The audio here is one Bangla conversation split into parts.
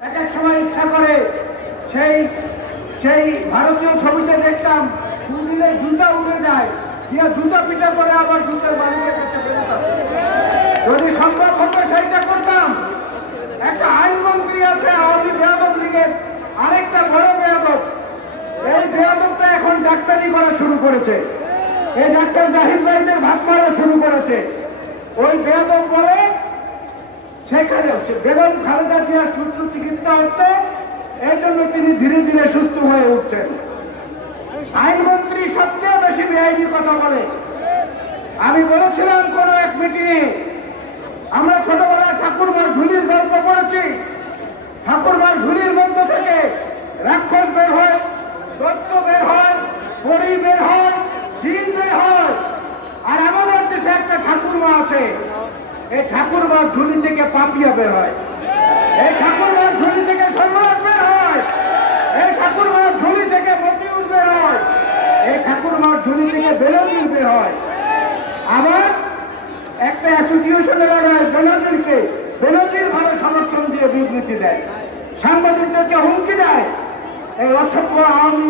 এক এক সময় ইচ্ছা করে সেই সেই ভারতীয় ছবিতে দেখতাম দিলে জুতা উঠে যায়, গিয়া জুতা পিটা করে আবার জুতার মালিকের কাছে ফেরত। যদি সম্ভব হতো সেইটা করতাম। একটা আইনমন্ত্রী আছে আওয়ামী বেয়াদব লীগের, আরেকটা বড় বেয়াদব। এই বেয়াদবটা এখন ডাক্তারি করা শুরু করেছে, এই ডাক্তার জাহিদ ভাইদের ভাগ মারা শুরু করেছে। ওই বেয়াদব বলে সেখানে বেগম খালেদা জিয়ার সুস্থ চিকিৎসা হচ্ছে, এই জন্য তিনি ধীরে ধীরে সুস্থ হয়ে উঠছেন। আইনমন্ত্রী সবচেয়ে বেশি বেআইনি কথা বলে। আমি বলেছিলাম কোন এক মিটিংয়ে, আমরা ছোটবেলায় ঠাকুরমার ঝুলির গল্প পড়েছি। ঠাকুরমার ঝুলির মধ্যে থেকে রাক্ষস বের হয়, দৈত্য বের হয়, পরী বের হয়, জিন বের হয়। আর আমাদের দেশে একটা ঠাকুরমা আছে, এই ঠাকুরমার ঝুলি থেকে পাপিয়া বের হয়, এই ঠাকুরমার ঝুলি থেকে সম্রাট বের হয়, এই ঠাকুরমার ঝুলি থেকে মতিউর বের হয়, এই ঠাকুরমার ঝুলি থেকে বেনজির বের হয়। আবার একটা অ্যাসোসিয়েশনের বেনজির ভাবে সমর্থন দিয়ে বিবৃতি দেয়, সাংবাদিকদেরকে হুমকি দেয়। এই অসভ্য আওয়ামী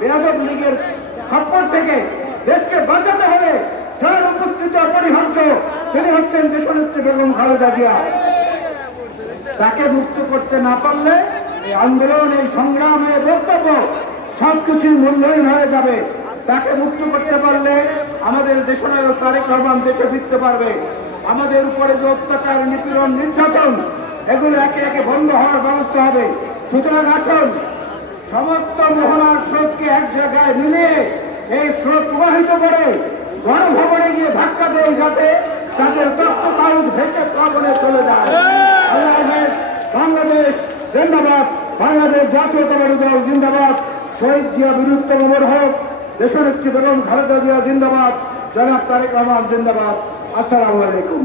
বেয়াদব লীগের খপ্পর থেকে দেশকে বাঁচাতে হলে যার উপস্থিতি অপরিহার্য, তিনি হচ্ছেন দেশনেত্রী বেগম খালেদা জিয়া। তাকে মুক্ত করতে না পারলে এই আন্দোলন, এই সংগ্রাম, এই বক্তব্য সবকিছুই মূল্যহীন হয়ে যাবে। তাকে মুক্ত করতে পারলে আমাদের দেশনায়ক তারেক রহমান দেশে ফিরতে পারবে। আমাদের উপরে যে অত্যাচার, নিপীড়ন, নির্যাতন, এগুলো একে একে বন্ধ হওয়ার ব্যবস্থা হবে। সুতরাং আসুন, সমস্ত মোহনার স্রোতকে এক জায়গায় মিলিয়ে এই স্রোত প্রবাহিত করে গণভবনে গিয়ে ধাক্কা দেয়, যাতে তাদের তথ্যকাউন্ট ভেসে শ্রাবণে চলে যায়। আল্লাহ হাফেজ। বাংলাদেশ জিন্দাবাদ, বাংলাদেশ জাতীয়তাবাদী দল জিন্দাবাদ, শহীদ জিয়া বীরুত্তম অমর হোক, দেশনেত্রী বেগম খালেদা জিয়া জিন্দাবাদ, জনাব তারেক রহমান জিন্দাবাদ। আসসালামু আলাইকুম।